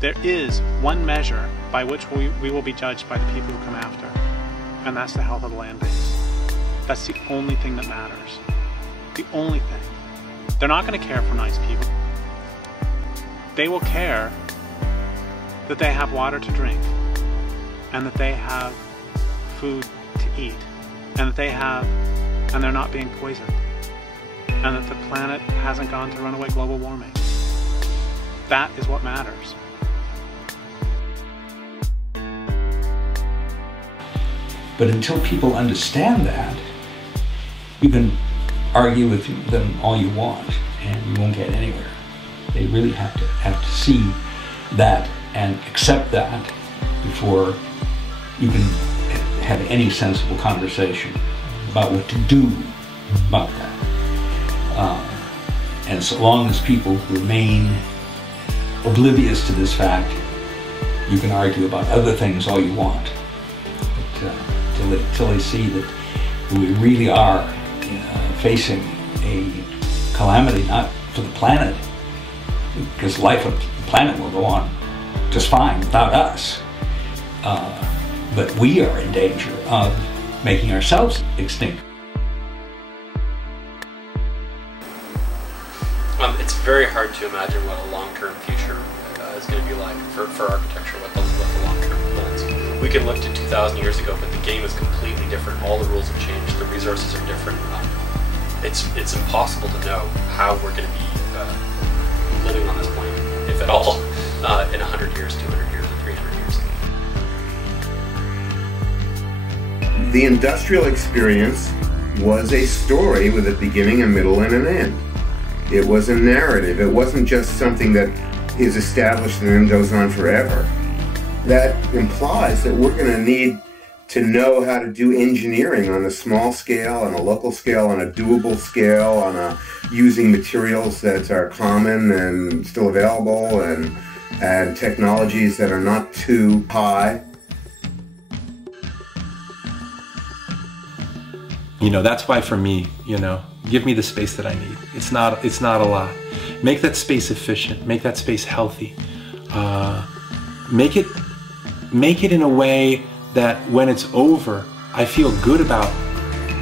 There is one measure by which we will be judged by the people who come after, and that's the health of the land base. That's the only thing that matters. The only thing. They're not going to care for nice people. They will care that they have water to drink, and that they have food to eat, and and they're not being poisoned, and that the planet hasn't gone to runaway global warming. That is what matters. But until people understand that, you can argue with them all you want, and you won't get anywhere. They really have to see that and accept that before you can have any sensible conversation about what to do about that. And so long as people remain oblivious to this fact, you can argue about other things all you want. But till they see that we really are facing a calamity, not for the planet, because life on the planet will go on just fine without us. But we are in danger of making ourselves extinct. It's very hard to imagine what a long-term future is going to be like for architecture, what the long-term plans. We can look to 2,000 years ago, but the game is completely different. All the rules have changed. The resources are different. It's impossible to know how we're going to be living on this planet, if at all, in 100 years, 200 years, or 300 years. The industrial experience was a story with a beginning, a middle, and an end. It was a narrative. It wasn't just something that is established and then goes on forever. That implies that we're going to need to know how to do engineering on a small scale, on a local scale, on a doable scale, on using materials that are common and still available, and technologies that are not too high. That's why for me, give me the space that I need. It's not a lot. Make that space efficient. Make that space healthy. Make it in a way that when it's over, I feel good about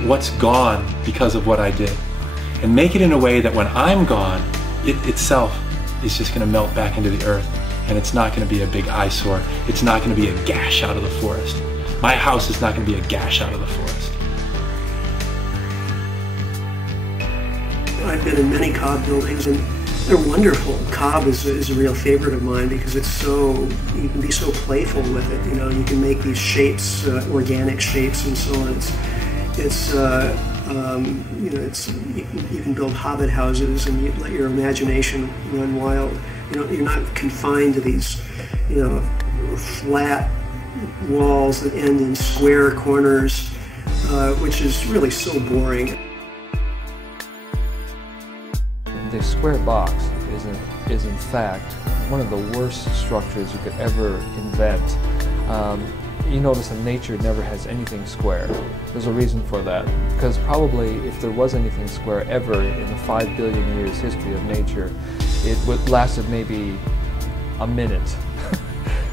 what's gone because of what I did. And make it in a way that when I'm gone, it itself is just going to melt back into the earth, and it's not going to be a big eyesore. It's not going to be a gash out of the forest. My house is not going to be a gash out of the forest. I've been in many cob buildings, and they're wonderful. Cob is a real favorite of mine because you can be so playful with it. You can make these shapes, organic shapes, and so on. You can build hobbit houses, and you let your imagination run wild. You're not confined to these, flat walls that end in square corners, which is really so boring. The square box is in fact one of the worst structures you could ever invent. You notice that nature never has anything square. There's a reason for that, because probably if there was anything square ever in the 5 billion years history of nature, it would lasted maybe a minute,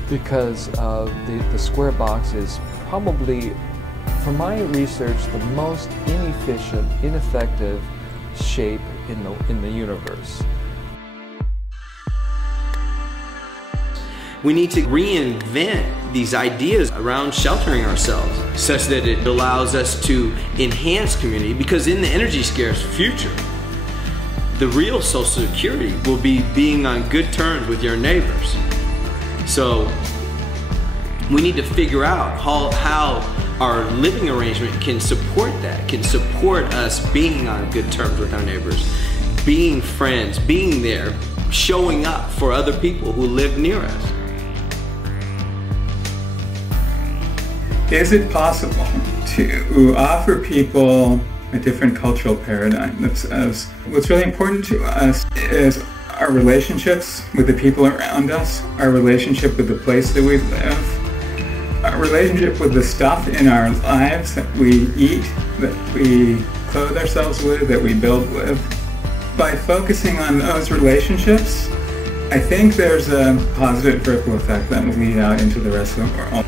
because the square box is probably, from my research, the most inefficient, ineffective shape in the universe. We need to reinvent these ideas around sheltering ourselves such that it allows us to enhance community, because in the energy scarce future, the real social security will be being on good terms with your neighbors. So we need to figure out how our living arrangement can support that, can support us being on good terms with our neighbors, being friends, being there, showing up for other people who live near us. Is it possible to offer people a different cultural paradigm? What's really important to us is our relationships with the people around us, our relationship with the place that we live, our relationship with the stuff in our lives that we eat, that we clothe ourselves with, that we build with. By focusing on those relationships, I think there's a positive ripple effect that will lead out into the rest of the world.